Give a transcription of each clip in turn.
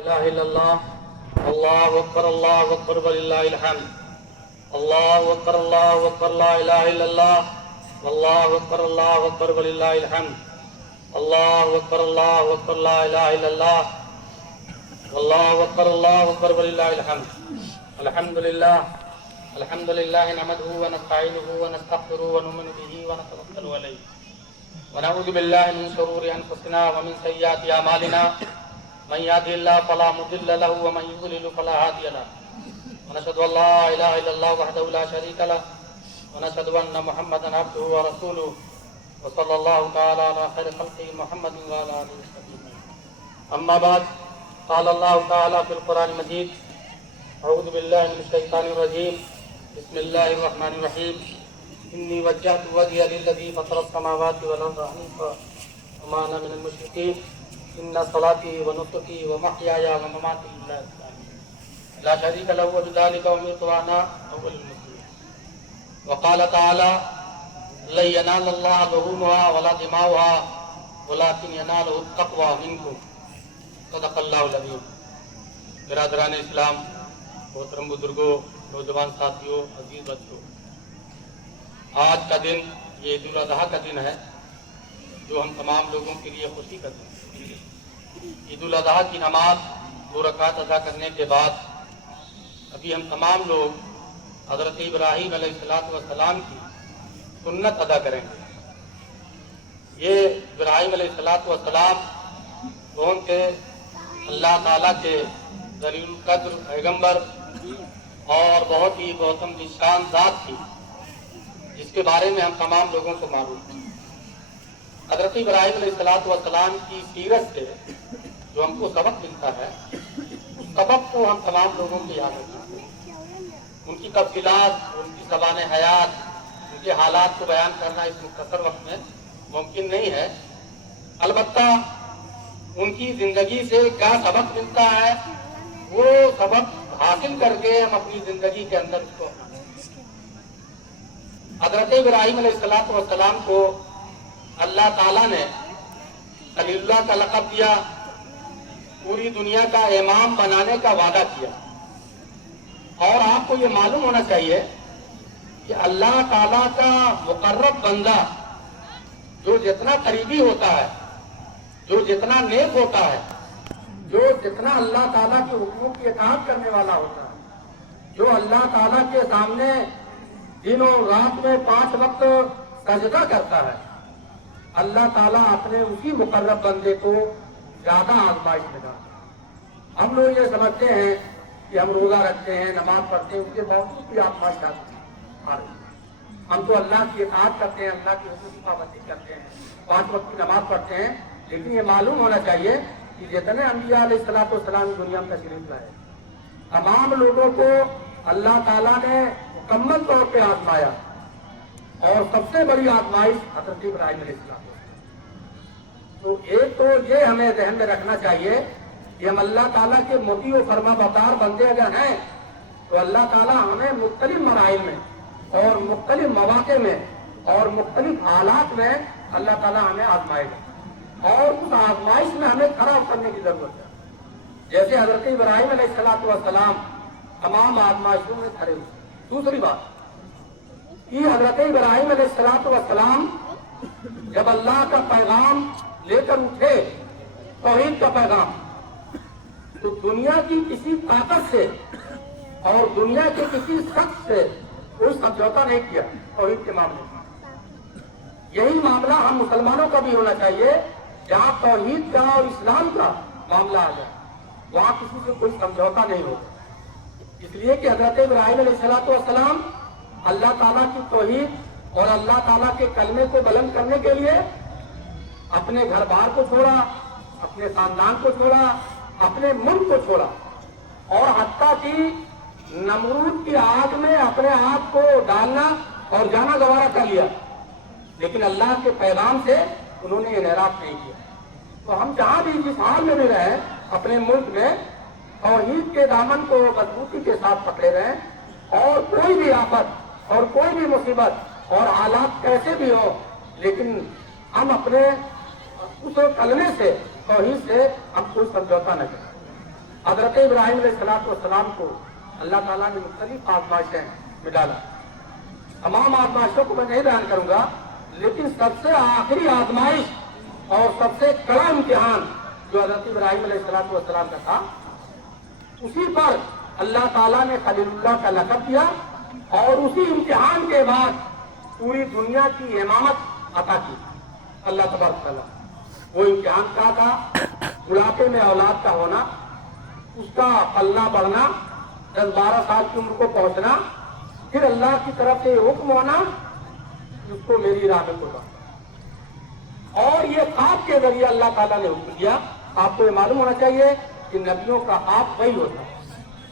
الہ الا اللہ اللہ اکبر وللہ الحمد اللہ اکبر لا الہ الا اللہ اللہ اکبر وللہ الحمد اللہ اکبر لا الہ الا اللہ اللہ اکبر وللہ الحمد الحمد للہ نحمده ونستعینه ونستغفره ونؤمن به ونتوکل علیہ ونعوذ باللہ من شرور انفسنا ومن سیئات اعمالنا من يهده الله فلا مضل له ومن يضلل فلا هادي له ونشهد ان لا اله الا الله وحده لا شريك له ونشهد ان محمدا عبده ورسوله وصلى الله تعالى على خير خلقه محمد وعلى اله وصحبه اما بعد قال الله تعالى في القران المجيد اعوذ بالله من الشيطان الرجيم بسم الله الرحمن الرحيم اني وجهت وجهي للذي فطر السماوات والارض حنيفا وما انا من المشركين ان صلاتي ونسكي ومحياي ومماتي لله لا شريك له وبذلك امرت وانا اول المسلمين وقال تعالى لن ينال الله لحومها ولا دماؤها ولكن يناله التقوى منكم صدق اللہ العظیم. برادران اسلام، محترم بزرگوں، نوجوان ساتھیوں، عزیز بچوں، آج کا دن یہ عید الاضحیٰ کا دن ہے جو ہم تمام لوگوں کے لیے خوشی کا دن ہے. عید الاضحیٰ کی نماز 2 رکعت ادا کرنے کے بعد ابھی ہم تمام لوگ حضرت ابراہیم علیہ السلام کی سنت ادا کریں گے. یہ ابراہیم علیہ السلام کون تھے؟ اللہ تعالیٰ کے ذلیل القدر پیغمبر اور بہت ہی گوتم کی شان ذات تھی جس کے بارے میں ہم تمام لوگوں کو معلوم ہے. حضرت ابراہیم علیہ السلام کی سیرت سے جو ہم کو سبق ملتا ہے اس سبق کو ہم تمام لوگوں کو یاد رکھنا ہے. ان کی تفصیلات، ان کی زبان حیات، ان کے حالات کو بیان کرنا اس مختصر وقت میں ممکن نہیں ہے. البتہ ان کی زندگی سے کیا سبق ملتا ہے وہ سبق حاصل کر کے ہم اپنی زندگی کے اندر اس کو حضرت ابراہیم علیہ السلام کو اللہ تعالیٰ نے خلیل اللہ کا لقب دیا، پوری دنیا کا امام بنانے کا وعدہ کیا. اور آپ کو یہ معلوم ہونا چاہیے کہ اللہ تعالیٰ کا مقرب بندہ جو جتنا قریبی ہوتا ہے، جو جتنا نیک ہوتا ہے، جو جتنا اللہ تعالیٰ کے حکموں کی اطاعت کرنے والا ہوتا ہے، جو اللہ تعالیٰ کے سامنے دن و رات میں 5 وقت سجدہ کرتا ہے، اللہ تعالیٰ اپنے اسی مقرب بندے کو زیادہ آزمائش میں ڈالتا ہے. ہم لوگ یہ سمجھتے ہیں کہ ہم روزہ رکھتے ہیں، نماز پڑھتے ہیں، اس کے باوجود بھی آزمائش آ رہی ہے. ہم تو اللہ کی اطاعت کرتے ہیں، اللہ کی حکم کی پابندی کرتے ہیں، 5 وقت کی نماز پڑھتے ہیں، لیکن یہ معلوم ہونا چاہیے کہ جتنے انبیاء علیہ السلام دنیا میں تشریف لائے تمام لوگوں کو اللہ تعالیٰ نے مکمل طور پہ آزمایا، اور سب سے بڑی آزمائش حضرت ابراہیم علیہ السلام. تو ایک تو یہ ہمیں ذہن میں رکھنا چاہیے کہ ہم اللہ تعالیٰ کے مطیع و فرما بردار بندے اگر ہیں تو اللہ تعالیٰ ہمیں مختلف مراحل میں اور مختلف مواقع میں اور مختلف حالات میں اللہ تعالیٰ ہمیں آزمائے گا، اور اس آزمائش میں ہمیں کھڑا اترنے کی ضرورت ہے. جیسے حضرت ابراہیم علیہ السلام تمام آزمائشوں میں کھڑے ہوئے. دوسری بات کہ حضرت ابراہیم علیہ السلام جب اللہ کا پیغام لے کر اٹھے، توحید کا پیغام، تو دنیا کی کسی طاقت سے اور دنیا کے کسی شخص سے کوئی سمجھوتا نہیں کیا توحید کے معاملے میں. یہی معاملہ ہم مسلمانوں کا بھی ہونا چاہیے. جہاں توحید کا اور اسلام کا معاملہ آ جائے وہاں کسی سے کوئی سمجھوتا نہیں ہوتا. اس لیے کہ حضرت ابراہیم علیہ السلام اللہ تعالیٰ کی توحید اور اللہ تعالیٰ کے کلمے کو بلند کرنے کے لیے اپنے گھر بار کو چھوڑا، اپنے خاندان کو چھوڑا، اپنے ملک کو چھوڑا، اور حتیٰ کہ نمرود کی آگ میں اپنے آپ کو ڈالنا اور جانا گوارا کر لیا، لیکن اللہ کے پیغام سے انہوں نے انحراف نہیں کیا. تو ہم جہاں بھی جس حال میں بھی رہیں اپنے ملک میں توحید کے دامن کو مضبوطی کے ساتھ پکڑے رہیں، اور کوئی بھی آفت اور کوئی بھی مصیبت اور حالات کیسے بھی ہو، لیکن ہم اپنے اس کلمے سے توحید سے ہم کوئی سمجھوتا نہ کریں. حضرت ابراہیم علیہ السلام کو اللہ تعالیٰ نے مختلف آزمائشیں میں ڈالا. تمام آزمائشوں کو میں نہیں بیان کروں گا, لیکن سب سے آخری آزمائش اور سب سے کڑا امتحان جو حضرت ابراہیم علیہ السلام کا تھا, اسی پر اللہ تعالیٰ نے خلیل اللہ کا لقب دیا اور اسی امتحان کے بعد پوری دنیا کی امامت عطا کی اللہ تبارک تعالیٰ. وہ امتحان کیا تھا؟ بڑھاپے میں اولاد کا ہونا, اس کا پلنا بڑھنا, 10-12 سال کی عمر کو پہنچنا, پھر اللہ کی طرف سے حکم ہونا اس کو میری راہ میں قربان. اور یہ خواب کے ذریعے اللہ تعالیٰ نے حکم دیا. آپ کو یہ معلوم ہونا چاہیے کہ نبیوں کا خواب وہی ہوتا ہے.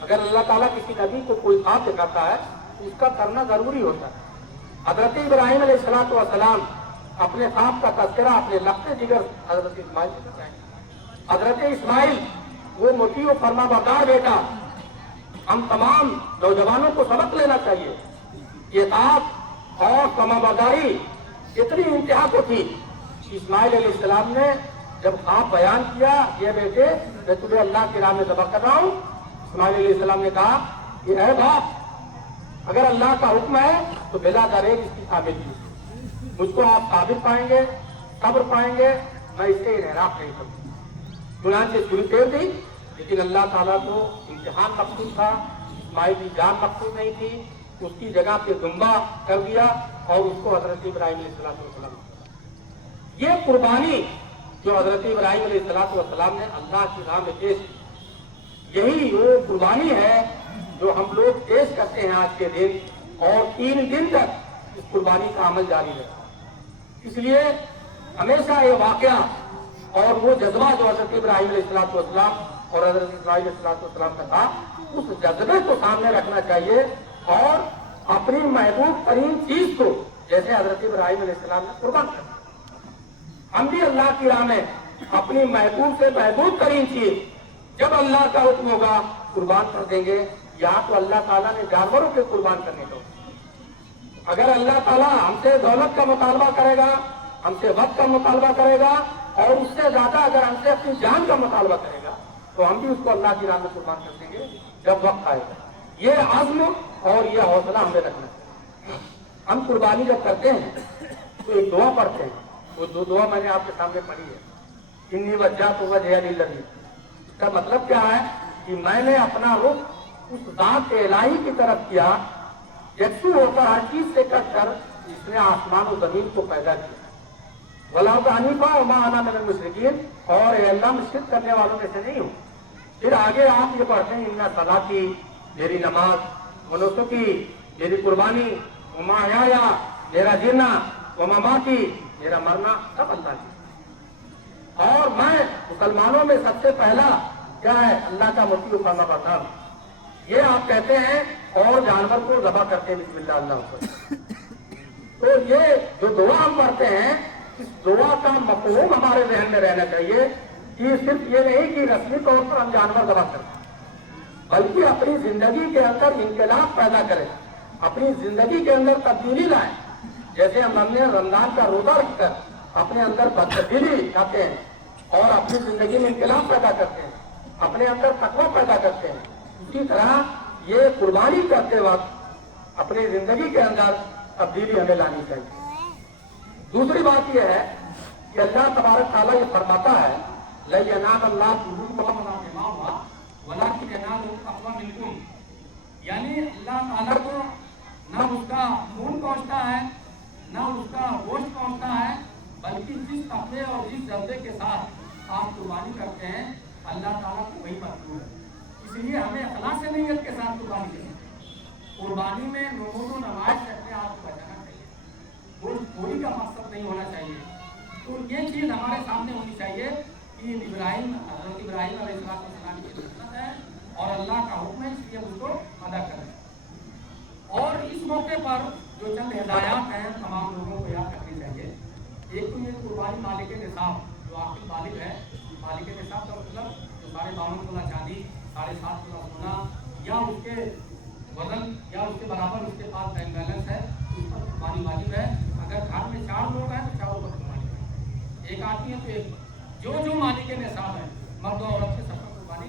اگر اللہ تعالیٰ کسی نبی کو کوئی خواب دکھاتا ہے تو اس کا کرنا ضروری ہوتا ہے. حضرت ابراہیم علیہ السلام اپنے خواب کا تذکرہ اپنے لقب جگر حضرت اسماعیل سے کرتے ہیں. حضرت اسماعیل وہ مطیع و فرما بردار بیٹا. ہم تمام نوجوانوں کو سبق لینا چاہیے. یہ خواب اور فرما برداری اتنی انتہا کو تھی. اسماعیل علیہ السلام نے جب خواب بیان کیا, یہ بیٹے میں تمہیں اللہ کی راہ میں ذبح کر رہا ہوں, اسماعیل علیہ السلام نے کہا کہ اے باپ, اگر اللہ کا حکم ہے تو بلا دریغ اس کی تعبیر کی. مجھ کو آپ قابل پائیں گے, صبر پائیں گے, میں اس سے انحراف نہیں کروں. چنانچہ چھری پھیر دی, لیکن اللہ تعالیٰ کو امتحان مقصود تھا. اسماعیل کی جان مقصود نہیں تھی. اس کی جگہ پہ دمبا کر دیا اور اس کو حضرت ابراہیم علیہ السلام. یہ قربانی جو حضرت ابراہیم علیہ السلام نے اللہ کی راہ میں پیش کی, یہی وہ قربانی ہے جو ہم لوگ پیش کرتے ہیں آج کے دن, اور 3 دن تک اس قربانی کا عمل جاری ہے. اس لیے ہمیشہ یہ واقعہ اور وہ جذبہ جو حضرت ابراہیم علیہ السلام اور حضرت اسماعیل علیہ السلام کا تھا, اس جذبے کو سامنے رکھنا چاہیے اور اپنی محبوب ترین چیز کو جیسے حضرت ابراہیم علیہ السلام نے قربان کر دیا. ہم بھی اللہ کی راہ میں اپنی محبوب سے محبوب ترین چیز جب اللہ کا حکم ہوگا قربان کر دیں گے. یہاں تو اللہ تعالیٰ نے جانوروں کے قربان کرنے کو, اگر اللہ تعالیٰ ہم سے دولت کا مطالبہ کرے گا, ہم سے وقت کا مطالبہ کرے گا, اور اس سے زیادہ اگر ہم سے اپنی جان کا مطالبہ کرے گا تو ہم بھی اس کو اللہ کی راہ میں قربان کر دیں گے جب وقت آئے گا. یہ عزم اور یہ حوصلہ ہمیں رکھنا چاہیے. ہم قربانی جب کرتے ہیں تو ایک دعا پڑھتے ہیں. وہ 2 دعا میں نے آپ کے سامنے پڑھی ہے. انی وجہت وجہی للذی, اس کا مطلب کیا ہے کہ میں نے اپنا رخ اس ذات الہی کی طرف کیا یکسو ہو کر ہر چیز سے کٹ کر جس نے آسمان و زمین کو پیدا کیا. ولا حنیفا وما انا من المشرکین, اور اے اللہ میں شرک کرنے والوں میں سے نہیں ہوں. پھر آگے آپ یہ پڑھتے ہیں ان صلاتی, میری نماز, ونسکی, میری قربانی, ومحیایا, میرا جینا, ومماتی, میرا مرنا, سب اللہ کی. اور میں مسلمانوں میں سب سے پہلا کیا ہے, اللہ کا مطیع فرما بردار. یہ آپ کہتے ہیں اور جانور کو ذبح کرتے ہیں بسم اللہ اللہ پر. تو یہ جو دعا ہم پڑھتے ہیں, اس دعا کا مفہوم ہمارے ذہن میں رہنا چاہیے کہ صرف یہ نہیں کہ رسمی طور پر ہم جانور ذبح کرتے ہیں, بلکہ اپنی زندگی کے اندر انقلاب پیدا کریں, اپنی زندگی کے اندر تبدیلی لائیں. جیسے ہم نے رمضان کا روزہ رکھ کر اپنے اندر تبدیلی لاتے ہیں اور اپنی زندگی میں انقلاب پیدا کرتے ہیں, اپنے اندر تقویٰ پیدا کرتے ہیں, اسی طرح یہ قربانی کرتے وقت اپنی زندگی کے اندر تبدیلی ہمیں لانی چاہیے. دوسری بات یہ ہے کہ اللہ تبارک تعالیٰ یہ فرماتا ہے لَن يَنَالَ اللَّهُ لُحُومُهَا وَلَا دِمَاؤُهَا وَلَٰكِنْ يَنَالُهُ التَّقْوَىٰ مِنكُمْ. یعنی اللہ تعالیٰ کو نہ اس کا خون پہنچتا ہے نہ اس کا گوشت پہنچتا ہے, بلکہ جس تقوی اور جس جذبے کے ساتھ آپ قربانی کرتے ہیں اللہ تعالیٰ کو وہی مطلوب ہے. اس لیے ہمیں اخلاص نیت کے ساتھ قربانی کرنی ہے. قربانی میں نمود و نمائش سے اپنے آپ کو بچانا چاہیے, کوئی کا مقصد نہیں ہونا چاہیے. تو یہ چیز ہمارے سامنے ہونی چاہیے کہ حضرت ابراہیم علیہ السلام کی سنت ہے اور اللہ کا حکم ہے, اس لیے اس کو ادا کریں. اور اس موقع پر جو چند ہدایات ہیں تمام لوگوں کو یاد رکھنی چاہیے. ایک تو یہ قربانی مالک نصاب جو آخری مالک ہے, مالک نصاب کا مطلب جو 52 تولہ چاندی, 7.5 تولہ سونا یا اس کے وزن یا اس کے برابر اس کے پاس بینک بیلنس ہے, اس پر قربانی واجب ہے. اگر گھر میں 4 لوگ ہیں تو 4 پر قربانی ہے. ایک آدمی ہے تو ایک, جو مالک نصاب ہے مرد و عورت سے سب پر قربانی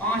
5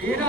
13